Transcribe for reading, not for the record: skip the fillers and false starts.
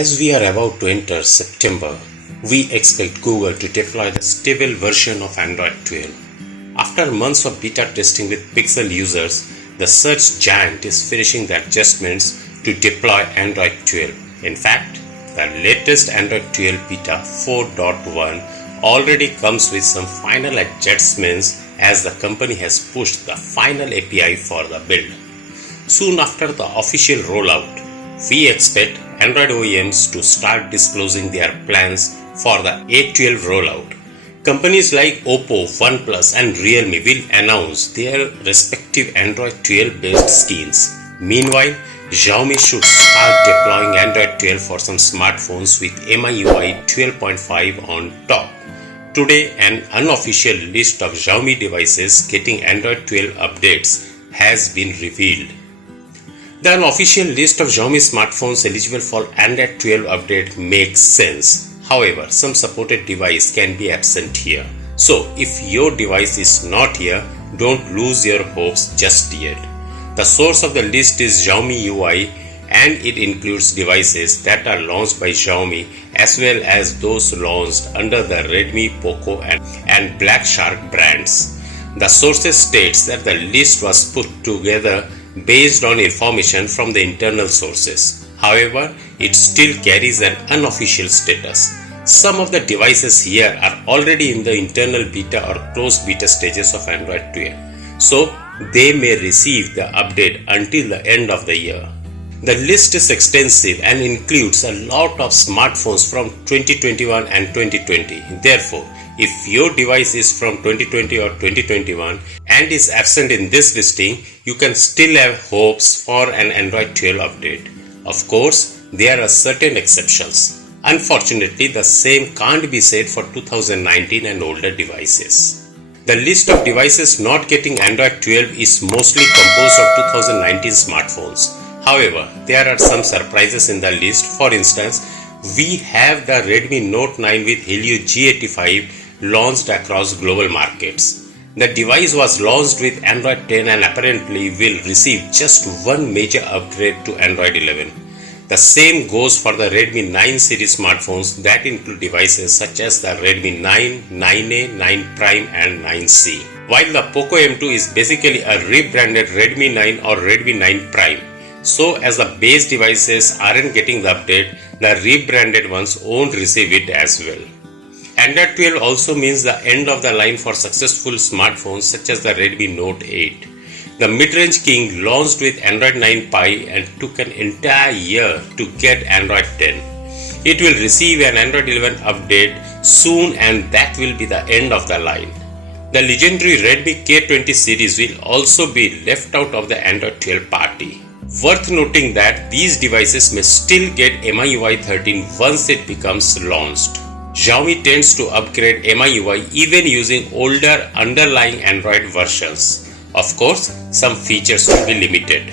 As we are about to enter September, we expect Google to deploy the stable version of Android 12. After months of beta testing with Pixel users, the search giant is finishing the adjustments to deploy Android 12. In fact, the latest Android 12 beta 4.1 already comes with some final adjustments as the company has pushed the final API for the build. Soon after the official rollout, we expect Android OEMs to start disclosing their plans for the A12 rollout. Companies like Oppo, OnePlus and Realme will announce their respective Android 12 based skins. Meanwhile, Xiaomi should start deploying Android 12 for some smartphones with MIUI 12.5 on top. Today, an unofficial list of Xiaomi devices getting Android 12 updates has been revealed. The unofficial list of Xiaomi smartphones eligible for Android 12 update makes sense. However, some supported device can be absent here. So, if your device is not here, don't lose your hopes just yet. The source of the list is Xiaomi UI and it includes devices that are launched by Xiaomi as well as those launched under the Redmi, Poco and Black Shark brands. The sources states that the list was put together based on information from the internal sources. However, it still carries an unofficial status. Some of the devices here are already in the internal beta or closed beta stages of Android 12, so they may receive the update until the end of the year. The list is extensive and includes a lot of smartphones from 2021 and 2020. Therefore, if your device is from 2020 or 2021 and is absent in this listing, you can still have hopes for an Android 12 update. Of course, there are certain exceptions. Unfortunately, the same can't be said for 2019 and older devices. The list of devices not getting Android 12 is mostly composed of 2019 smartphones. However, there are some surprises in the list. For instance, we have the Redmi Note 9 with Helio G85 launched across global markets. The device was launched with Android 10 and apparently will receive just one major upgrade to Android 11. The same goes for the Redmi 9 series smartphones that include devices such as the Redmi 9, 9A, 9 Prime and 9C. While the Poco M2 is basically a rebranded Redmi 9 or Redmi 9 Prime. So as the base devices aren't getting the update, the rebranded ones won't receive it as well. Android 12 also means the end of the line for successful smartphones such as the Redmi Note 8. The mid-range king launched with Android 9 Pie and took an entire year to get Android 10. It will receive an Android 11 update soon and that will be the end of the line. The legendary Redmi K20 series will also be left out of the Android 12 party. Worth noting that these devices may still get MIUI 13 once it becomes launched. Xiaomi tends to upgrade MIUI even using older underlying Android versions. Of course, some features will be limited.